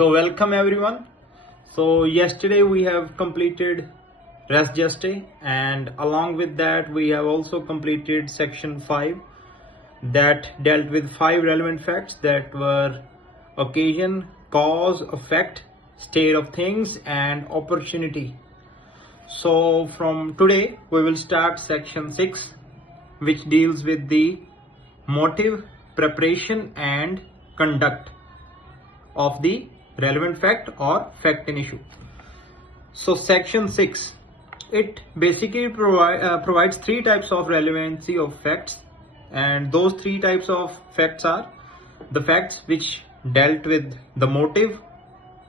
So welcome everyone. So yesterday we have completed res geste, and along with that we have also completed section 5 that dealt with 5 relevant facts that were occasion, cause, effect, state of things and opportunity. So from today we will start section 6, which deals with the motive, preparation and conduct of the relevant fact or fact in issue. So section 6, it basically provides 3 types of relevancy of facts, and those 3 types of facts are the facts which dealt with the motive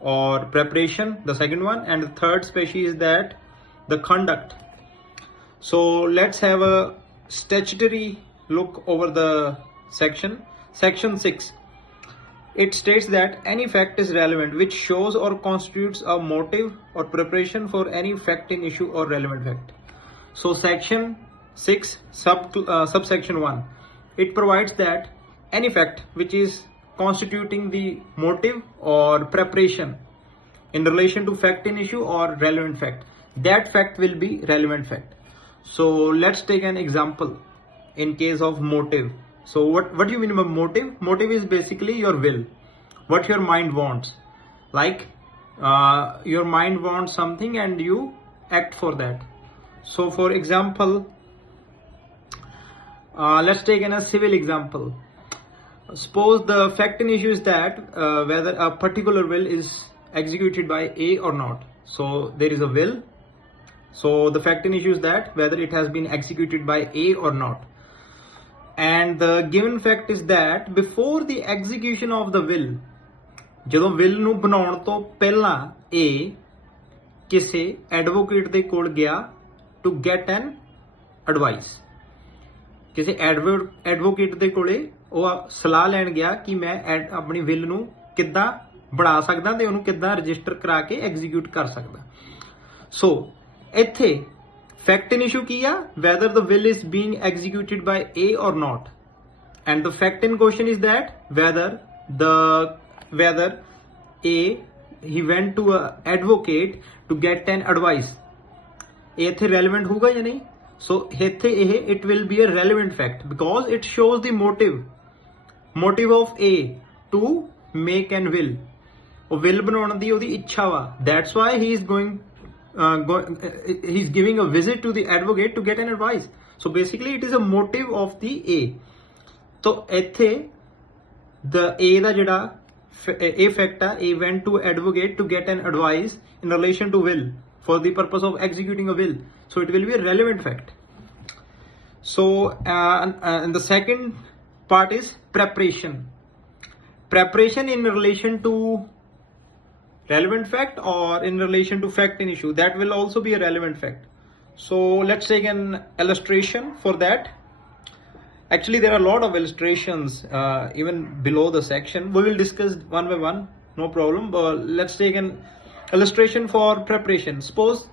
or preparation, the second one, and the third species is that the conduct. So let's have a statutory look over the section. Section 6, it states that any fact is relevant which shows or constitutes a motive or preparation for any fact in issue or relevant fact. So section 6 subsection 1, it provides that any fact which is constituting the motive or preparation in relation to fact in issue or relevant fact, that fact will be relevant fact. So let's take an example in case of motive. So what do you mean by motive? Motive is basically your will, what your mind wants. Like your mind wants something and you act for that. So for example, let's take a civil example. Suppose the fact in issue is that whether a particular will is executed by A or not. So there is a will. So the fact in issue is that whether it has been executed by A or not. And the given fact is that before the execution of the will, ਜਦੋਂ will ਨੂੰ ਬਣਾਉਣ ਤੋਂ ਪਹਿਲਾਂ A ਕਿਸੇ advocate ਦੇ ਕੋਲ ਗਿਆ to get an advice, ਕਿਸੇ ਐਡਵੋਕੇਟ ਦੇ ਕੋਲੇ ਉਹ ਸਲਾਹ ਲੈਣ ਗਿਆ ਕਿ ਮੈਂ ਆਪਣੀ will ਨੂੰ ਕਿੱਦਾਂ ਬਣਾ ਸਕਦਾ ਤੇ ਉਹਨੂੰ ਕਿੱਦਾਂ ਰਜਿਸਟਰ ਕਰਾ ਕੇ ਐਗਜ਼ੀਕਿਊਟ ਕਰ ਸਕਦਾ. ਸੋ ਇੱਥੇ fact in issue ਕੀ ਆ? whether the will is being executed by A or not, and the fact in question is that whether A he went to a advocate to get an advice. ਇਹ ਇੱਥੇ relevant ਹੋਊਗਾ ਜਾਂ ਨਹੀਂ? So ਇੱਥੇ ਇਹ it will be a relevant fact because it shows the motive of A to make an will. ਉਹ will ਬਣਾਉਣ ਦੀ ਉਹਦੀ ਇੱਛਾ ਵਾ. That's why he is he's giving a visit to the advocate to get an advice. So basically it is a motive of the A. So ਇੱਥੇ the A ਦਾ ਜਿਹੜਾ A fact ਆ, A went to advocate to get an advice in relation to will for the purpose of executing a will. So it will be a relevant fact. So and the second part is preparation. Preparation in relation to relevant fact or in relation to fact in issue, that will also be a relevant fact. So let's take an illustration for that. Actually there are a lot of illustrations even below the section. We will discuss one by one, no problem, but let's take an illustration for preparation. Suppose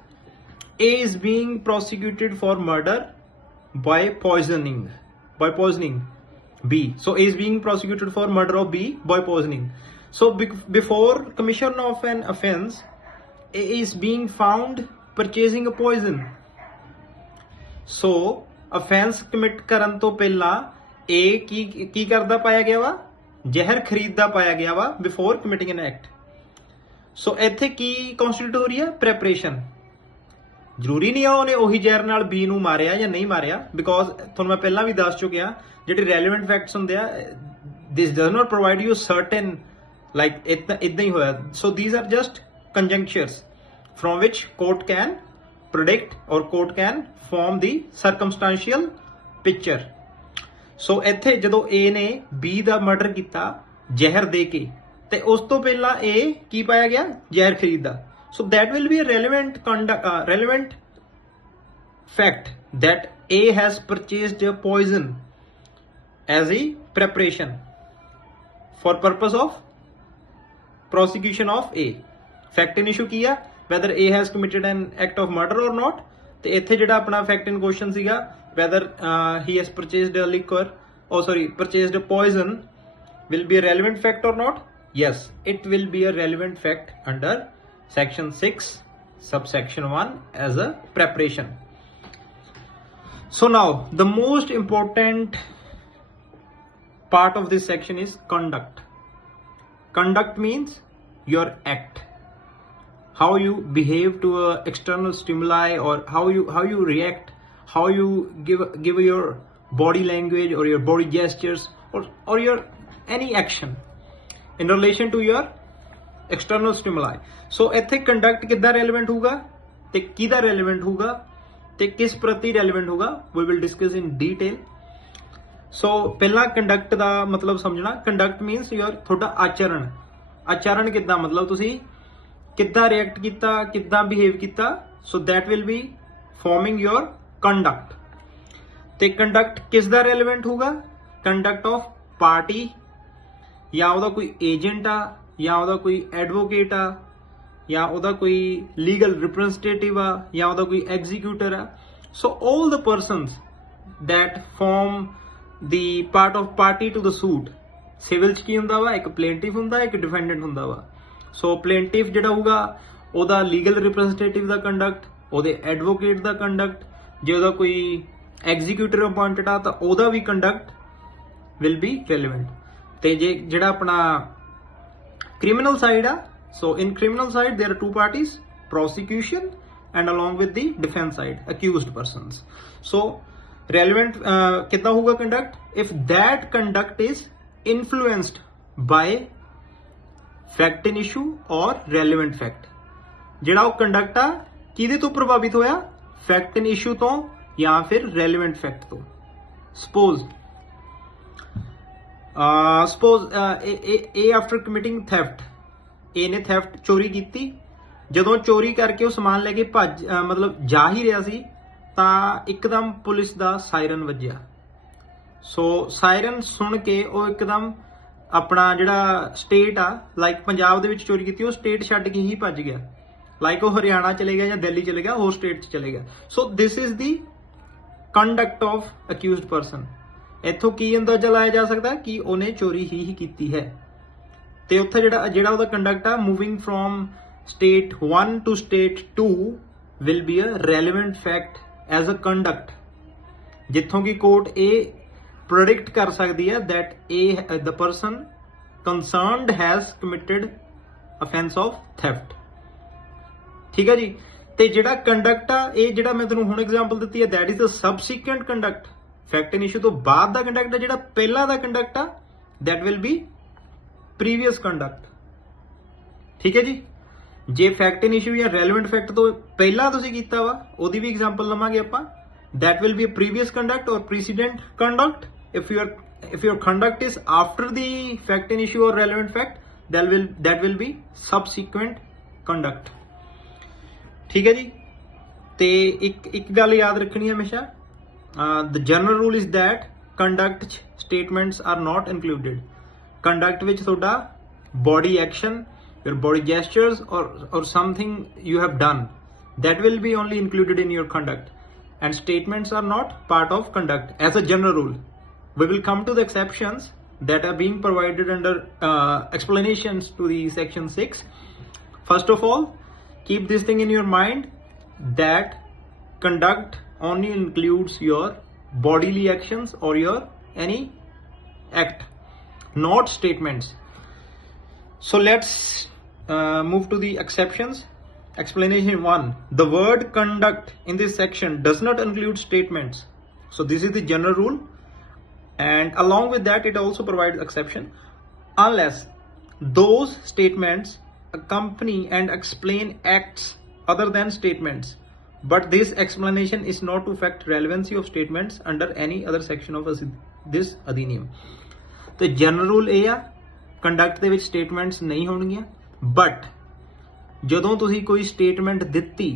A is being prosecuted for murder by poisoning B. So A is being prosecuted for murder of B by poisoning. So before commission of an offense, A is being found purchasing a poison. So offense commit ਕਰਨ ਤੋਂ ਪਹਿਲਾਂ A ਕੀ ਕਰਦਾ ਪਾਇਆ ਗਿਆ ਵਾ? ਜ਼ਹਿਰ ਖਰੀਦਦਾ ਪਾਇਆ ਗਿਆ ਵਾ before committing an act. So ਇੱਥੇ ਕੀ constitute ਹੋ ਰਹੀ ਹੈ? Preparation. ਜ਼ਰੂਰੀ ਨਹੀਂ ਆ ਉਹਨੇ ਉਹੀ ਜ਼ਹਿਰ ਨਾਲ B ਨੂੰ ਮਾਰਿਆ ਜਾਂ ਨਹੀਂ ਮਾਰਿਆ, because ਤੁਹਾਨੂੰ ਮੈਂ ਪਹਿਲਾਂ ਵੀ ਦੱਸ ਚੁੱਕਿਆ ਜਿਹੜੇ relevant facts ਹੁੰਦੇ ਆ, this does not provide you certain like ਇੱਦਾਂ ਹੀ ਹੋਇਆ. So these are just conjunctures from which court can predict or court can form the circumstantial picture. So ਇੱਥੇ ਜਦੋਂ A ਨੇ B ਦਾ ਮਰਡਰ ਕੀਤਾ ਜ਼ਹਿਰ ਦੇ ਕੇ, ਤੇ ਉਸ ਤੋਂ ਪਹਿਲਾਂ A ਕੀ ਪਾਇਆ ਗਿਆ? ਜ਼ਹਿਰ ਖਰੀਦਦਾ. So that will be a relevant fact that A has purchased a poison as a preparation for purpose of prosecution of A. Fact in issue ਕੀ ਆ? whether A has committed an act of murder or not. ਤੇ ਇੱਥੇ ਜਿਹੜਾ ਆਪਣਾ fact in question ਸੀਗਾ whether he has purchased a purchased a poison will be a relevant fact or not. yes, it will be a relevant fact under section 6 subsection 1 as a preparation. So now the most important part of this section is conduct. Conduct means your act, how you behave to a external stimuli, or how you react, how you give your body language or your body gestures or your any action in relation to your external stimuli. So ਇੱਥੇ conduct ਕਿੱਦਾਂ relevant ਹੋਊਗਾ ਤੇ ਕਿਹਦਾ relevant ਹੋਊਗਾ ਤੇ ਕਿਸ ਪ੍ਰਤੀ relevant ਹੋਊਗਾ, we will discuss in detail. So ਪਹਿਲਾਂ conduct ਦਾ ਮਤਲਬ ਸਮਝਣਾ. conduct means your ਤੁਹਾਡਾ ਆਚਰਣ. ਆਚਰਣ ਕਿੱਦਾਂ, ਮਤਲਬ ਤੁਸੀਂ ਕਿੱਦਾਂ ਰਿਐਕਟ ਕੀਤਾ, ਕਿੱਦਾਂ ਬਿਹੇਵ ਕੀਤਾ. so that will be forming your conduct. ਤੇ conduct ਕਿਸ ਦਾ relevant ਹੋਊਗਾ, conduct of party, ਜਾਂ ਉਹਦਾ ਕੋਈ ਏਜੰਟ ਆ, ਜਾਂ ਉਹਦਾ ਕੋਈ ਐਡਵੋਕੇਟ ਆ, ਜਾਂ ਉਹਦਾ ਕੋਈ ਲੀਗਲ ਰਿਪਰੈਜ਼ੈਂਟੇਟਿਵ ਆ, ਜਾਂ ਉਹਦਾ ਕੋਈ ਐਗਜ਼ੀਕਿਊਟਰ ਆ. so all the persons that form the part of party to the suit. Civil ਚ ਕੀ ਹੁੰਦਾ ਵਾ, ਇੱਕ ਪਲੇਂਟਿਫ ਹੁੰਦਾ, ਇੱਕ ਡਿਫੈਂਡੈਂਟ ਹੁੰਦਾ ਵਾ. ਸੋ ਪਲੇਂਟਿਫ ਜਿਹੜਾ ਹੋਊਗਾ ਉਹਦਾ ਲੀਗਲ ਰਿਪਰੈਜ਼ੈਂਟੇਟਿਵ ਦਾ ਕੰਡਕਟ, ਉਹਦੇ ਐਡਵੋਕੇਟ ਦਾ ਕੰਡਕਟ, ਜੇ ਉਹਦਾ ਕੋਈ ਐਗਜ਼ੀਕਿਊਟਰ ਅਪਾਇੰਟਡ ਆ ਤਾਂ ਉਹਦਾ ਵੀ ਕੰਡਕਟ ਵਿਲ ਬੀ ਰੈਲੇਵੈਂਟ. ਤੇ ਜੇ ਜਿਹੜਾ ਆਪਣਾ ਕ੍ਰਿਮੀਨਲ ਸਾਈਡ ਆ, so in criminal side there are two parties, prosecution and along with the defense side, accused persons. so relevant ਕਿੱਦਾਂ ਹੋਊਗਾ conduct, if that conduct is influenced by fact in issue or relevant fact. ਜਿਹੜਾ ਉਹ conduct ਆ ਕਿਹਦੇ ਤੋਂ ਪ੍ਰਭਾਵਿਤ ਹੋਇਆ, fact in issue ਤੋਂ ਜਾਂ ਫਿਰ relevant fact ਤੋਂ. suppose A after committing theft, A ਨੇ theft ਚੋਰੀ ਕੀਤੀ. ਜਦੋਂ ਚੋਰੀ ਕਰਕੇ ਉਹ ਸਮਾਨ ਲੈ ਕੇ ਭੱਜ ਮਤਲਬ ਜਾ ਹੀ ਰਿਹਾ ਸੀ ਤਾਂ ਇੱਕਦਮ ਪੁਲਿਸ ਦਾ ਸਾਇਰਨ ਵੱਜਿਆ. ਸੋ ਸਾਇਰਨ ਸੁਣ ਕੇ ਉਹ ਇੱਕਦਮ ਆਪਣਾ ਜਿਹੜਾ ਸਟੇਟ ਆ, ਲਾਈਕ ਪੰਜਾਬ ਦੇ ਵਿੱਚ ਚੋਰੀ ਕੀਤੀ, ਉਹ ਸਟੇਟ ਛੱਡ ਕੇ ਹੀ ਭੱਜ ਗਿਆ. ਲਾਈਕ ਉਹ ਹਰਿਆਣਾ ਚਲੇ ਗਿਆ ਜਾਂ ਦਿੱਲੀ ਚਲੇ ਗਿਆ, ਹੋਰ ਸਟੇਟ 'ਚ ਚਲੇ ਗਿਆ. So this is the conduct of accused person. ਇੱਥੋਂ ਕੀ ਅੰਦਾਜ਼ਾ ਲਾਇਆ ਜਾ ਸਕਦਾ ਕਿ ਉਹਨੇ ਚੋਰੀ ਹੀ ਕੀਤੀ ਹੈ. ਤੇ ਉੱਥੇ ਜਿਹੜਾ ਉਹਦਾ ਕੰਡਕਟ ਆ, moving from state 1 to state 2 will be a relevant fact as a conduct. ਜਿੱਥੋਂ ਕਿ ਕੋਰਟ ਇਹ predict ਕਰ ਸਕਦੀ ਹੈ that the person concerned has committed offense of theft. ਠੀਕ ਹੈ ਜੀ. ਤੇ ਜਿਹੜਾ ਕੰਡਕਟ ਆ, ਇਹ ਜਿਹੜਾ ਮੈਂ ਤੁਹਾਨੂੰ ਹੁਣ ਐਗਜ਼ਾਮਪਲ ਦਿੱਤੀ ਹੈ, that is the subsequent conduct. fact in issue ਤੋਂ ਬਾਅਦ ਦਾ ਕੰਡਕਟ ਹੈ. ਜਿਹੜਾ ਪਹਿਲਾਂ ਦਾ ਕੰਡਕਟ ਆ, that will be previous conduct. ਠੀਕ ਹੈ ਜੀ. ਜੇ ਫੈਕਟ ਇਨ ਇਸ਼ੂ ਜਾਂ ਰੈਲੇਵੈਂਟ ਫੈਕਟ ਤੋਂ ਪਹਿਲਾਂ ਤੁਸੀਂ ਕੀਤਾ ਵਾ, ਉਹਦੀ ਵੀ ਐਗਜ਼ਾਮਪਲ ਲਵਾਂਗੇ ਆਪਾਂ. that will be a previous conduct or precedent conduct. if your conduct is after the fact in issue or relevant fact, that will be subsequent conduct. ਠੀਕ ਹੈ ਜੀ. ਤੇ ਇੱਕ ਗੱਲ ਯਾਦ ਰੱਖਣੀ ਹੈ ਹਮੇਸ਼ਾ, the general rule is that conduct statements are not included. conduct ਵਿੱਚ ਤੁਹਾਡਾ body action, your body gestures or something you have done, that will be only included in your conduct, and statements are not part of conduct as a general rule. We will come to the exceptions that are being provided under explanations to the section 6. First of all, keep this thing in your mind that conduct only includes your bodily actions or your any act, not statements. So let's move to the exceptions. Explanation 1. The word conduct in this section does not include statements. So this is the general rule, and along with that it also provides exception unless those statements accompany and explain acts other than statements. But this explanation is not to affect relevancy of statements under any other section of this adhiniyam. The general rule ਇਹ ਆ, conduct ਦੇ ਵਿੱਚ statements ਨਹੀਂ ਹੋਣਗੀਆਂ, but ਜਦੋਂ ਤੁਸੀਂ ਕੋਈ statement ਦਿੱਤੀ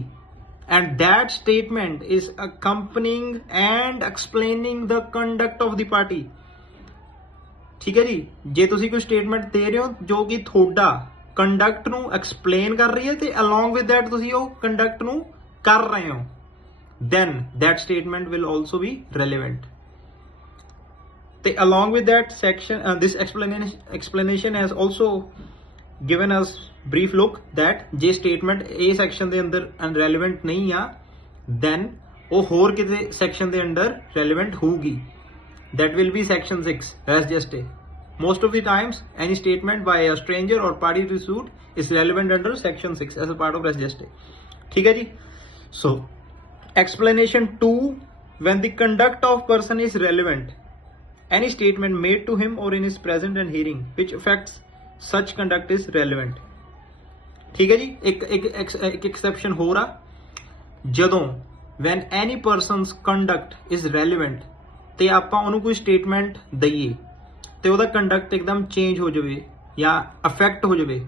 and that statement is accompanying and explaining the conduct of the party. ਠੀਕ ਹੈ ਜੀ. ਜੇ ਤੁਸੀਂ ਕੋਈ ਸਟੇਟਮੈਂਟ ਦੇ ਰਹੇ ਹੋ ਜੋ ਕਿ ਤੁਹਾਡਾ ਕੰਡਕਟ ਨੂੰ ਐਕਸਪਲੇਨ ਕਰ ਰਹੀ ਹੈ ਤੇ along with that ਤੁਸੀਂ ਉਹ ਕੰਡਕਟ ਨੂੰ ਕਰ ਰਹੇ ਹੋ, then that statement will also be relevant. along with that section, this explanation has also given us brief look that ਜੇ statement A section ਦੇ ਅੰਦਰ relevant ਨਹੀਂ ਆ then ਉਹ ਹੋਰ ਕਿਤੇ section ਦੇ ਅੰਦਰ relevant ਹੋਊਗੀ, that will be section 6 res geste. Most of the times any statement by a stranger or party to suit is relevant under section 6 as a part of res geste. ठीक है जी. So explanation 2, when the conduct of person is relevant, any statement made to him or in his present and hearing which affects such conduct is relevant. ठीक है जी. एक exception हो रहा ਜਦੋਂ when any person's conduct is relevant ਤੇ ਆਪਾਂ ਉਹਨੂੰ ਕੋਈ ਸਟੇਟਮੈਂਟ ਦਈਏ ਤੇ ਉਹਦਾ ਕੰਡਕਟ ਇੱਕਦਮ ਚੇਂਜ ਹੋ ਜਾਵੇ ਜਾਂ ਅਫੈਕਟ ਹੋ ਜਾਵੇ,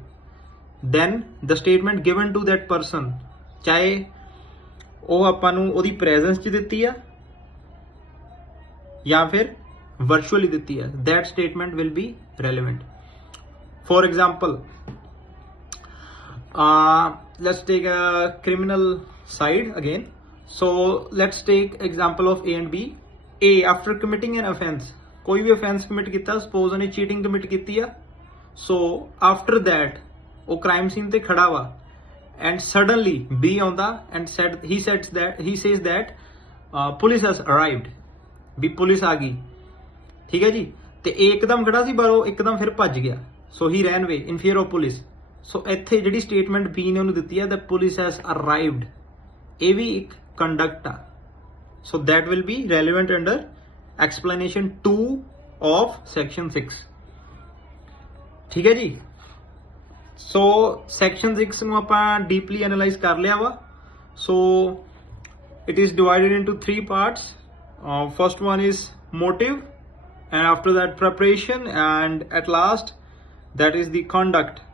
then the statement given to that person, ਚਾਹੇ ਉਹ ਆਪਾਂ ਨੂੰ ਉਹਦੀ ਪ੍ਰੈਜ਼ੈਂਸ 'ਚ ਦਿੱਤੀ ਆ ਜਾਂ ਫਿਰ ਵਰਚੁਅਲੀ ਦਿੱਤੀ ਆ, that statement will be relevant. For example, let's take a criminal side again. So let's take example of A and B. A, after committing an offense, कोई भी offense commit ਕੀਤਾ, suppose ਉਹਨੇ cheating commit ਕੀਤੀ ਆ, so after that ਉਹ crime scene ਤੇ ਖੜਾ ਵਾ and suddenly B ਆਉਂਦਾ and he says that police has arrived, ਵੀ ਪੁਲਿਸ ਆ ਗਈ. ਠੀਕ ਹੈ ਜੀ. ਤੇ A ਇੱਕਦਮ ਖੜਾ ਸੀ ਪਰ ਉਹ ਇੱਕਦਮ ਫਿਰ ਭੱਜ ਗਿਆ, so he ran away in fear of police. so ਇੱਥੇ ਜਿਹੜੀ ਸਟੇਟਮੈਂਟ B ਨੇ ਉਹਨੂੰ ਦਿੱਤੀ ਹੈ the police has arrived, ਇਹ ਵੀ ਇੱਕ ਕੰਡਕਟ ਆ. So that will be relevant under explanation 2 of section 6. ठीक है जी. So section 6 ਨੂੰ ਆਪਾਂ deeply analyze ਕਰ ਲਿਆ ਵਾ. So it is divided into 3 parts. First one is motive, and after that preparation, and at last that is the conduct.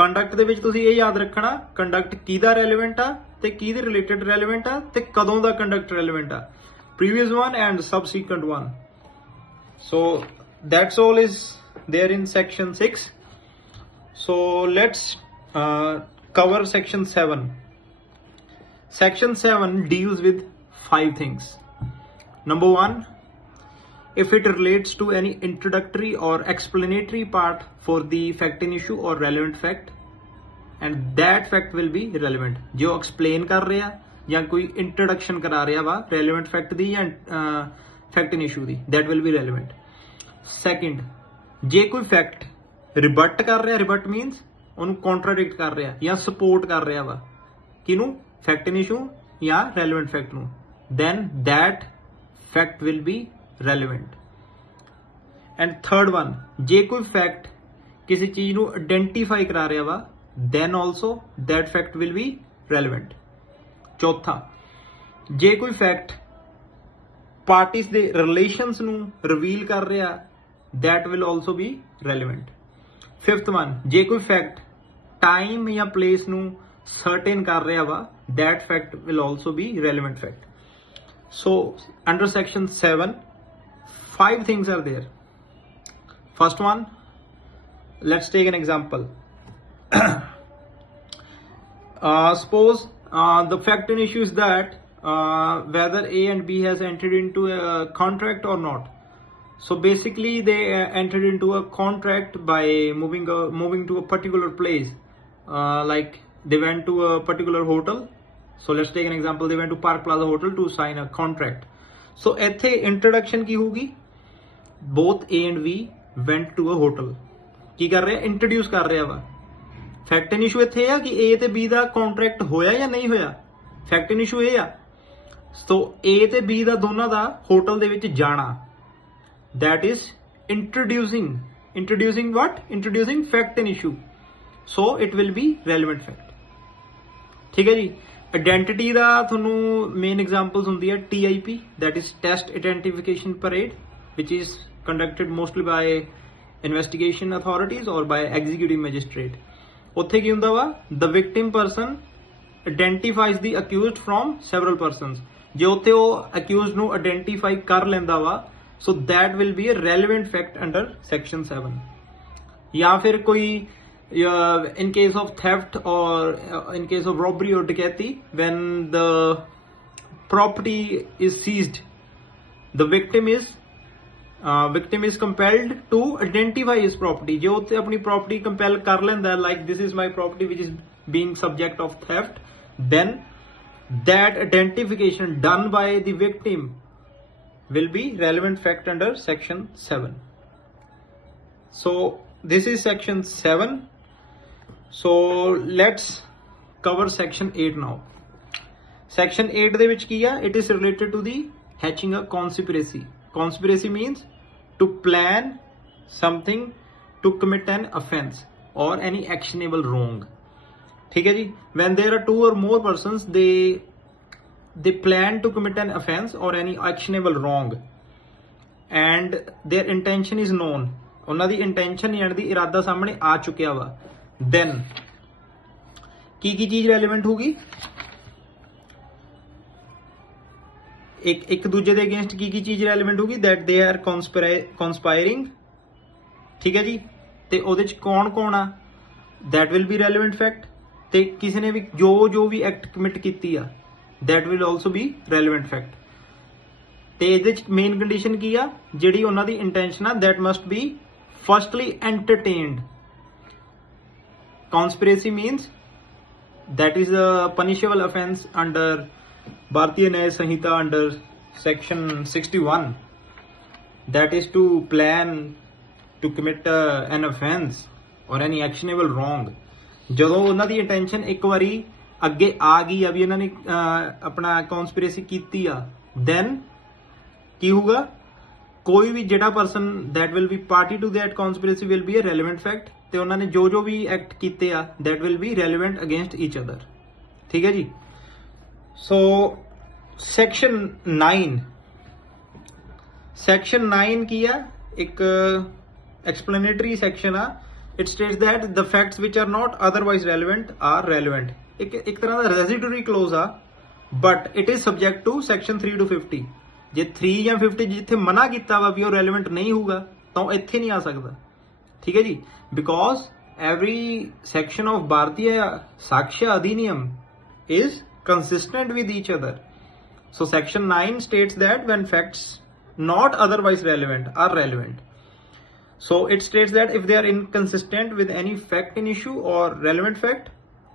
Conduct ਦੇ ਵਿੱਚ ਤੁਸੀਂ ਇਹ ਯਾਦ ਰੱਖਣਾ conduct ਕਿਹਦਾ relevant ਆ ਤੇ ਕਿਹਦੇ related relevant ਆ ਤੇ ਕਦੋਂ ਦਾ conduct relevant ਆ, previous one and subsequent one. So that's all is there in section 6. So let's cover section 7. Section 7 deals with 5 things. Number 1, if it relates to any introductory or explanatory part for the fact in issue or relevant fact, and that fact will be relevant. जो explain कर रहे हैं ਜਾਂ ਕੋਈ introduction ਕਰਾ ਰਿਹਾ ਵਾ relevant fact ਦੀ ਜਾਂ fact in issue the, that will be relevant. Second, ਜੇ ਕੋਈ ਫੈਕਟ ਰਿਬਟ ਕਰ ਰਿਹਾ, ਰਿਬਟ ਮੀਨਸ ਉਹਨੂੰ ਕੰਟਰਾਡਿਕਟ ਕਰ ਰਿਹਾ ਜਾਂ ਸਪੋਰਟ ਕਰ ਰਿਹਾ ਵਾ ਕਿਹਨੂੰ, ਫੈਕਟ ਇਨ ਇਸ਼ੂ ਜਾਂ ਰੈਲੇਵੈਂਟ ਫੈਕਟ ਨੂੰ, then that fact will be relevant. And third one, ਜੇ ਕੋਈ ਫੈਕਟ ਕਿਸੇ ਚੀਜ਼ ਨੂੰ ਆਇਡੈਂਟੀਫਾਈ ਕਰਾ ਰਿਹਾ ਵਾ then also that fact will be relevant. ਚੌਥਾ, ਜੇ ਕੋਈ ਫੈਕਟ ਪਾਰਟੀਜ਼ ਦੇ ਰਿਲੇਸ਼ਨਸ ਨੂੰ ਰਿਵੀਲ ਕਰ ਰਿਹਾ that will also be relevant. Fifth one, ਜੇ ਕੋਈ ਫੈਕਟ ਟਾਈਮ ਜਾਂ ਪਲੇਸ ਨੂੰ ਸਰਟੇਨ ਕਰ ਰਿਹਾ ਵਾ that fact will also be relevant fact. So under section 7 5 things are there. First one, let's take an example. Suppose the fact in issue is that whether A and B has entered into a contract or not. So basically they entered into a contract by moving to a particular place, like they went to a particular hotel. So let's take an example, they went to Park Plaza Hotel to sign a contract. So ਇੱਥੇ introduction ਕੀ ਹੋਊਗੀ, both A and B went to a hotel. ਕੀ ਕਰ ਰਿਹਾ, introduce ਕਰ ਰਿਹਾ ਵਾ. Fact ਇਨ issue ਇੱਥੇ ਆ ਕਿ A ਤੇ B ਦਾ ਕੰਟਰੈਕਟ ਹੋਇਆ ਜਾਂ ਨਹੀਂ ਹੋਇਆ, ਫੈਕਟ ਇਨ ਇਸ਼ੂ ਇਹ ਆ. ਸੋ A ਤੇ B ਦਾ ਦੋਨਾਂ ਦਾ ਹੋਟਲ ਦੇ ਵਿੱਚ ਜਾਣਾ, that is introducing what, introducing fact in issue. So it will be relevant fact. ਠੀਕ ਹੈ ਜੀ. ਆਇਡੈਂਟੀਟੀ ਦਾ ਤੁਹਾਨੂੰ ਮੇਨ ਐਗਜ਼ਾਮਪਲਸ ਹੁੰਦੀ ਹੈ TIP, that is test identification parade, which is conducted mostly by investigation authorities or by executive magistrate. ਉੱਥੇ ਕੀ ਹੁੰਦਾ ਵਾ, the victim person identifies the accused from several persons. ਜੇ ਉੱਥੇ ਉਹ accused ਨੂੰ identify ਕਰ ਲੈਂਦਾ ਵਾ, so that will be a relevant fact under section 7. ਜਾਂ ਫਿਰ ਕੋਈ in case of theft or in case of robbery or डकैती, when the property is seized, the victim is victim is compelled to identify his property. ਜੇ ਉੱਥੇ ਆਪਣੀ property compel ਕਰ ਲੈਂਦਾ like this is my property which is being subject of theft, then that identification done by the victim will be relevant fact under section 7. So this is section 7. So let's cover section 8 now. Section 8 ਦੇ ਵਿੱਚ ਕੀ ਆ? It is related to the hatching a conspiracy. Conspiracy means to plan something to commit an offense or any actionable wrong. ठीक है जी? When there are two or more persons, they plan to commit an offense or any actionable wrong, and their intention is known. ਉਹਨਾਂ ਦੀ intention ਯਾਨੀ ਦੀ ਇਰਾਦਾ ਸਾਹਮਣੇ ਆ ਚੁੱਕਿਆ ਵਾ, then ਕੀ ਚੀਜ਼ relevant ਹੋਗੀ? ਇੱਕ ਦੂਜੇ ਦੇ ਅਗੇਂਸਟ ਕੀ ਚੀਜ਼ relevant ਹੋਗੀ? That they are conspiring. ਠੀਕ ਹੈ ਜੀ? ਤੇ ਉਹਦੇ ਚ ਕੌਣ ਆ? That will be relevant fact. ਤੇ ਕਿਸੇ ਨੇ ਵੀ ਜੋ ਵੀ ਐਕਟ ਕਮਿਟ ਕੀਤੀ ਆ, that will also be relevant fact. ਤੇ ਇਹਦੇ ਚ ਮੇਨ ਕੰਡੀਸ਼ਨ ਕੀ ਆ? ਜਿਹੜੀ ਉਹਨਾਂ ਦੀ ਇੰਟੈਂਸ਼ਨ ਆ, that must be firstly entertained. Conspiracy means that is a punishable offense under Bharatiya Nyaya Sanhita under section 61. That is to plan to commit an offense or any actionable wrong. ਜਦੋਂ ਉਹਨਾਂ ਦੀ intention ਇੱਕ ਵਾਰੀ ਅੱਗੇ ਆ ਗਈ ਆ ਵੀ ਇਹਨਾਂ ਨੇ ਆਪਣਾ ਕਨਸਪੀਰੇਸੀ ਕੀਤੀ ਆ, then ਕੀ ਹੋਊਗਾ? ਕੋਈ ਵੀ ਜਿਹੜਾ person that will be party to that conspiracy will be a relevant fact. ਤੇ ਉਹਨਾਂ ਨੇ ਜੋ ਵੀ ਐਕਟ ਕੀਤੇ ਆ, that will be relevant against each other. ਠੀਕ ਹੈ ਜੀ? So section 9. Section 9 ਕੀ ਆ? ਇੱਕ explanatory section ਆ. It states that the facts which are not otherwise relevant are relevant. ਇੱਕ ਤਰ੍ਹਾਂ ਦਾ residuary clause ਆ, but it is subject to section 3 to 50. ਜੇ 3 ਜਾਂ 50 ਜਿੱਥੇ ਮਨਾ ਕੀਤਾ ਵਾ ਵੀ ਉਹ relevant ਨਹੀਂ ਹੋਊਗਾ ਤਾਂ ਉਹ ਇੱਥੇ ਨਹੀਂ ਆ ਸਕਦਾ. ਠੀਕ ਹੈ ਜੀ? Because every section of Bharatiya Sakshya Adhiniyam is consistent with each other. So section 9 states that when facts not otherwise relevant are relevant. So it states that if they are inconsistent with any fact in issue or relevant fact,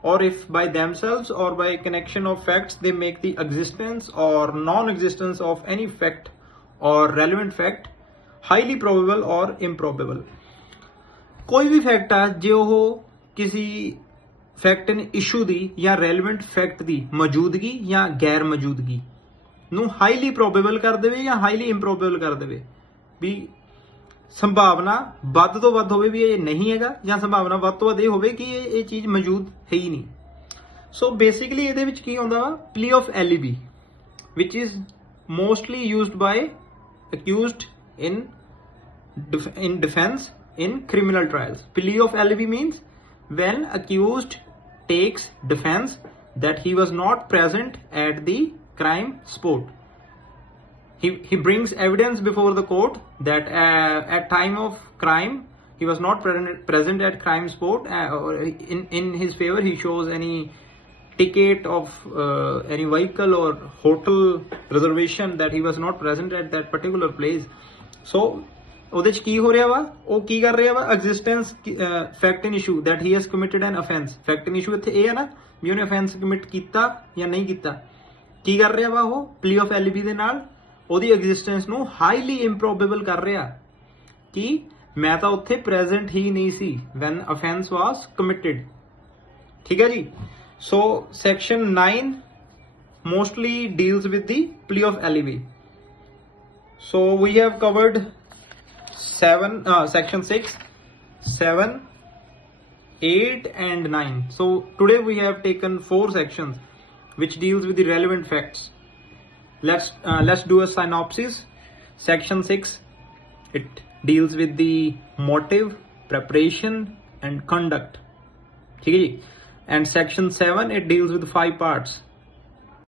or if by themselves or by connection of facts they make the existence or non-existence of any fact or relevant fact highly probable or improbable. कोई भी fact आ जे वो किसी fact in issue दी या relevant fact दी मौजूदगी या गैर मौजूदगी ਨੂੰ ਹਾਈਲੀ ਪ੍ਰੋਬੇਬਲ ਕਰ ਦੇਵੇ ਜਾਂ ਹਾਈਲੀ ਇੰਪ੍ਰੋਬੇਬਲ ਕਰ ਦੇਵੇ, ਵੀ ਸੰਭਾਵਨਾ ਵੱਧ ਤੋਂ ਵੱਧ ਹੋਵੇ ਵੀ ਇਹ ਨਹੀਂ ਹੈਗਾ, ਜਾਂ ਸੰਭਾਵਨਾ ਵੱਧ ਤੋਂ ਵੱਧ ਇਹ ਹੋਵੇ ਕਿ ਇਹ ਚੀਜ਼ ਮੌਜੂਦ ਹੈ ਹੀ ਨਹੀਂ. ਸੋ ਬੇਸਿਕਲੀ ਇਹਦੇ ਵਿੱਚ ਕੀ ਹੁੰਦਾ ਵਾ? plea of alibi, which is mostly used by accused in defense in criminal trials. Plea of alibi means when accused takes defense that he was not present at the crime spot. He brings evidence before the court that at time of crime he was not present at crime spot, or in his favor he shows any ticket of any vehicle or hotel reservation that he was not present at that particular place. So ਉਹਦੇ ਚ ਕੀ ਹੋ ਰਿਹਾ ਵਾ? ਉਹ ਕੀ ਕਰ ਰਿਹਾ ਵਾ? Existence fact in issue that he has committed an offense. Fact in issue ਇੱਥੇ ਇਹ ਹੈ ਨਾ ਵੀ ਉਹਨੇ offense commit ਕੀਤਾ ਜਾਂ ਨਹੀਂ ਕੀਤਾ. ਕੀ ਕਰ ਰਿਹਾ ਵਾ ਉਹ? plea of alibi ਦੇ ਨਾਲ ਉਹਦੀ ਐਗਜ਼ਿਸਟੈਂਸ ਨੂੰ ਹਾਈਲੀ ਇੰਪ੍ਰੋਬੇਬਲ ਕਰ ਰਿਹਾ ਕਿ ਮੈਂ ਤਾਂ ਉੱਥੇ ਪ੍ਰੈਜ਼ੈਂਟ ਹੀ ਨਹੀਂ ਸੀ when offense was committed. ਠੀਕ ਹੈ ਜੀ? So section 9 mostly deals with the plea of alibi. So we have covered section 6, 7, 8 and 9. So today we have taken 4 sections which deals with the relevant facts. Let's do a synopsis. Section 6, it deals with the motive, preparation and conduct. Okay? And section 7, it deals with 5 parts: